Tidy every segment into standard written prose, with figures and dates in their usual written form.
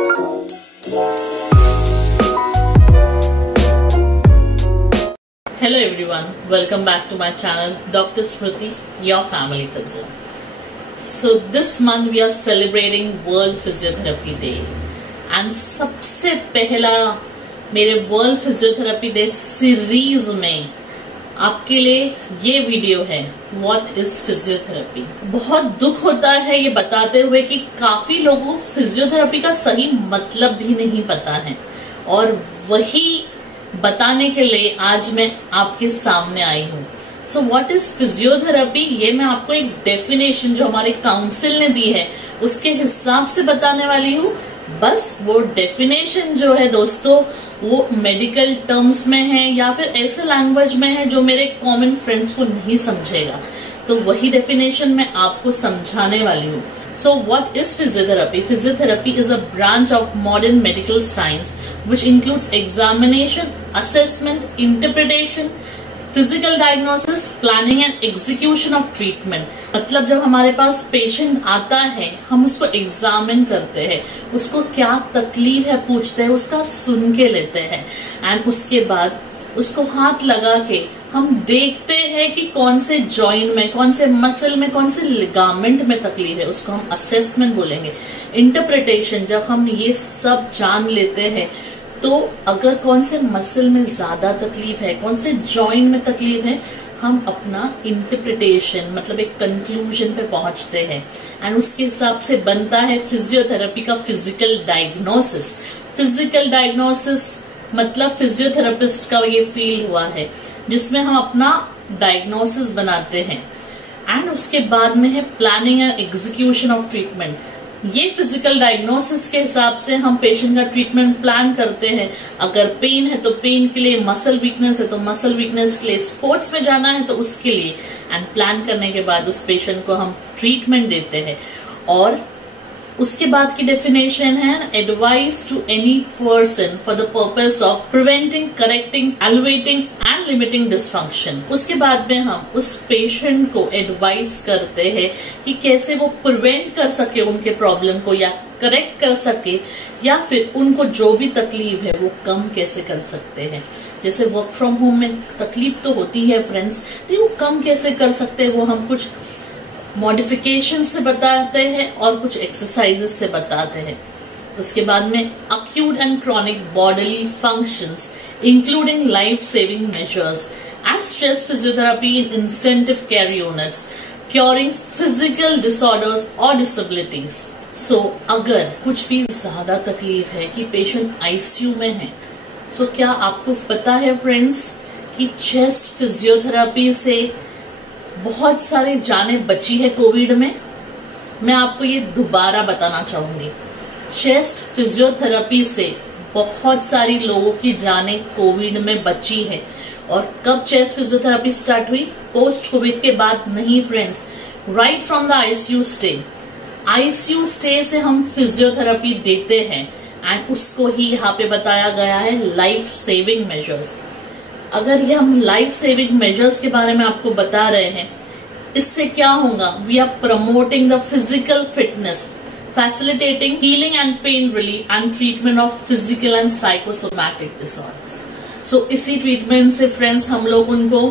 Hello everyone, welcome back to my channel Dr. Smriti, your family physio. So this month we are celebrating World Physiotherapy Day and सबसे पहला मेरे world physiotherapy day series में आपके लिए ये video है what is physiotherapy. बहुत दुख होता है ये बताते हुए कि काफी लोगों को फिजियोथेरेपी का सही मतलब भी नहीं पता है, और वही बताने के लिए आज मैं आपके सामने आई हूँ। सो व्हाट इज फिजियोथेरेपी, ये मैं आपको एक डेफिनेशन जो हमारे काउंसिल ने दी है उसके हिसाब से बताने वाली हूँ। बस वो डेफिनेशन जो है दोस्तों वो मेडिकल टर्म्स में है या फिर ऐसे लैंग्वेज में है जो मेरे कॉमन फ्रेंड्स को नहीं समझेगा, तो वही डेफिनेशन मैं आपको समझाने वाली हूँ। So what is physiotherapy? Physiotherapy is a branch of modern medical science which includes examination, assessment, interpretation, physical diagnosis, planning and execution of treatment। मतलब जब हमारे पास पेशेंट आता है हम उसको एग्जामिन करते हैं, उसको क्या तकलीफ है पूछते हैं, उसका सुन के लेते हैं एंड उसके बाद उसको हाथ लगा के हम देखते हैं कि कौन से जॉइंट में, कौन से मसल में, कौन से लिगामेंट में तकलीफ है, उसको हम असेसमेंट बोलेंगे। इंटरप्रिटेशन, जब हम ये सब जान लेते हैं तो अगर कौन से मसल में ज्यादा तकलीफ है, कौन से जॉइंट में तकलीफ है, हम अपना इंटरप्रिटेशन मतलब एक कंक्लूजन पे पहुंचते हैं एंड उसके हिसाब से बनता है फिजियोथेरेपी का फिजिकल डायग्नोसिस। फिजिकल डायग्नोसिस मतलब फिजियोथेरेपिस्ट का ये फील्ड हुआ है जिसमें हम अपना डायग्नोसिस बनाते हैं एंड उसके बाद में है planning and execution of treatment. ये फिजिकल डायग्नोसिस के हिसाब से हम पेशेंट का ट्रीटमेंट प्लान करते हैं। अगर पेन है तो पेन के लिए, मसल वीकनेस है तो मसल वीकनेस के लिए, स्पोर्ट्स में जाना है तो उसके लिए, एंड प्लान करने के बाद उस पेशेंट को हम ट्रीटमेंट देते हैं। और उसके बाद की डेफिनेशन है advice to any person for the purpose of preventing, correcting, elevating and limiting dysfunction. उसके बाद में हम उस पेशेंट को एडवाइस करते हैं कि कैसे वो प्रिवेंट कर सके उनके प्रॉब्लम को, या करेक्ट कर सके, या फिर उनको जो भी तकलीफ है वो कम कैसे कर सकते हैं। जैसे वर्क फ्रॉम होम में तकलीफ तो होती है फ्रेंड्स, तो वो कम कैसे कर सकते हैं वो हम कुछ मॉडिफिकेशन से बताते हैं और कुछ एक्सरसाइजेस से बताते हैं। उसके बाद में acute and chronic bodily functions including life saving measures as stress physiotherapy in incentive care units curing physical disorders और डिसेबिलिटीज। सो अगर कुछ भी ज्यादा तकलीफ है कि पेशेंट आईसीयू में है, सो क्या आपको पता है फ्रेंड्स कि चेस्ट फिजियोथेरेपी से बहुत सारी जानें बची है कोविड में। मैं आपको ये दोबारा बताना चाहूंगी, चेस्ट फिजियोथेरेपी से बहुत सारी लोगों की जानें कोविड में बची है। और कब चेस्ट फिजियोथेरेपी स्टार्ट हुई? पोस्ट कोविड के बाद नहीं friends, right from the ICU stay. ICU stay से हम फिजियोथेरेपी देते हैं एंड उसको ही यहाँ पे बताया गया है लाइफ सेविंग मेजर्स। अगर ये हम लाइफ सेविंग मेजर्स के बारे में आपको बता रहे हैं, इससे क्या होगा? We are promoting the physical fitness, facilitating healing and pain relief and treatment of physical and psychosomatic disorders. So इसी ट्रीटमेंट से फ्रेंड्स हम लोग उनको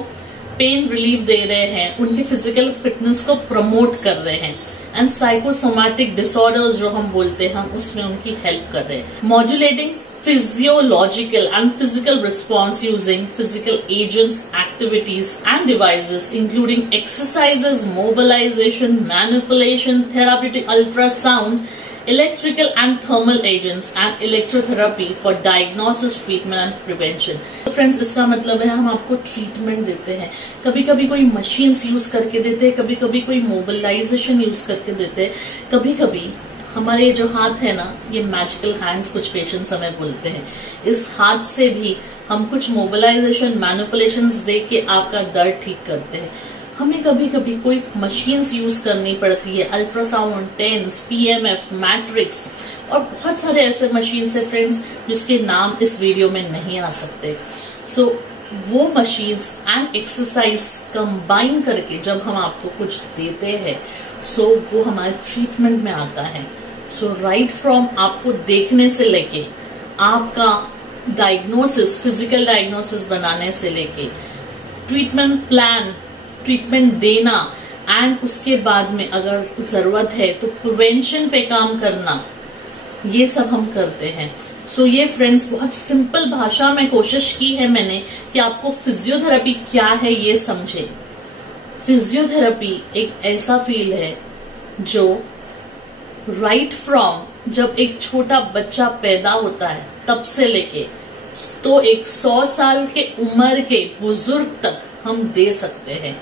पेन रिलीफ दे रहे हैं, उनकी फिजिकल फिटनेस को प्रमोट कर रहे हैं एंड साइकोसोमैटिक डिसऑर्डर्स जो हम बोलते हैं हम उसमें उनकी हेल्प कर रहे हैं। Modulating physiological and physical response using physical agents, activities and devices including exercises, mobilization, manipulation, therapeutic ultrasound, electrical and thermal agents and electrotherapy for diagnosis, treatment and prevention। तो फ्रेंड्स इसका मतलब है हम आपको ट्रीटमेंट देते हैं, कभी कभी कोई मशीन्स यूज करके देते हैं, कभी कभी कोई मोबिलाइजेशन यूज करके देते हैं, कभी कभी हमारे जो हाथ है ना, ये मैजिकल हैंड्स कुछ पेशेंट्स हमें बोलते हैं, इस हाथ से भी हम कुछ मोबिलाइजेशन, मैनिपुलेशंस दे के आपका दर्द ठीक करते हैं। हमें कभी कभी कोई मशीन्स यूज करनी पड़ती है, अल्ट्रासाउंड, टेंस, पीएमएफ, मैट्रिक्स और बहुत सारे ऐसे मशीन्स है फ्रेंड्स जिसके नाम इस वीडियो में नहीं आ सकते। सो वो मशीन्स एंड एक्सरसाइज कंबाइन करके जब हम आपको कुछ देते हैं, सो वो हमारे ट्रीटमेंट में आता है। सो राइट फ्रॉम आपको देखने से लेके आपका डायग्नोसिस, फिजिकल डायग्नोसिस बनाने से लेके ट्रीटमेंट प्लान, ट्रीटमेंट देना, एंड उसके बाद में अगर जरूरत है तो प्रिवेंशन पे काम करना, ये सब हम करते हैं। सो ये फ्रेंड्स बहुत सिंपल भाषा में कोशिश की है मैंने कि आपको फिजियोथेरेपी क्या है ये समझे। फिजियोथेरेपी एक ऐसा फील्ड है जो राइट फ्रॉम जब एक छोटा बच्चा पैदा होता है तब से लेके तो एक 100 साल के उम्र के बुजुर्ग तक हम दे सकते हैं।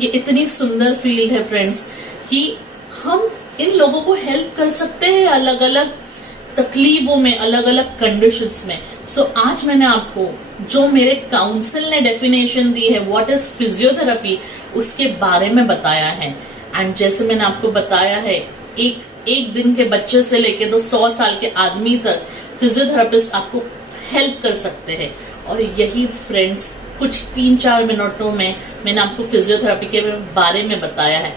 ये इतनी सुंदर फील्ड है फ्रेंड्स कि हम इन लोगों को हेल्प कर सकते हैं अलग अलग तकलीफों में, अलग अलग कंडीशंस में। सो आज मैंने आपको जो मेरे काउंसिल ने डेफिनेशन दी है व्हाट इज फिजियोथेरेपी, उसके बारे में बताया है। एंड जैसे मैंने आपको बताया है, एक दिन के बच्चे से लेके तो 100 साल के आदमी तक फिजियोथेरेपिस्ट आपको हेल्प कर सकते हैं। और यही फ्रेंड्स कुछ 3-4 मिनटों में मैंने आपको फिजियोथेरेपी के बारे में बताया है।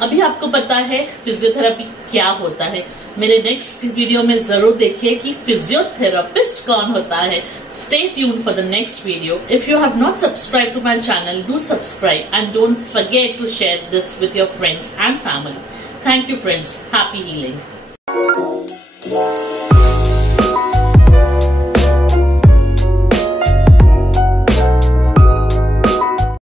अभी आपको पता है फिजियोथेरेपी क्या होता है। मेरे नेक्स्ट वीडियो में जरूर देखिए कि फिजियोथेरेपिस्ट कौन होता है। Stay tuned for the next video. If you have not subscribe to my channel, do subscribe and don't forget to share this with your friends and family. Thank you friends, happy healing.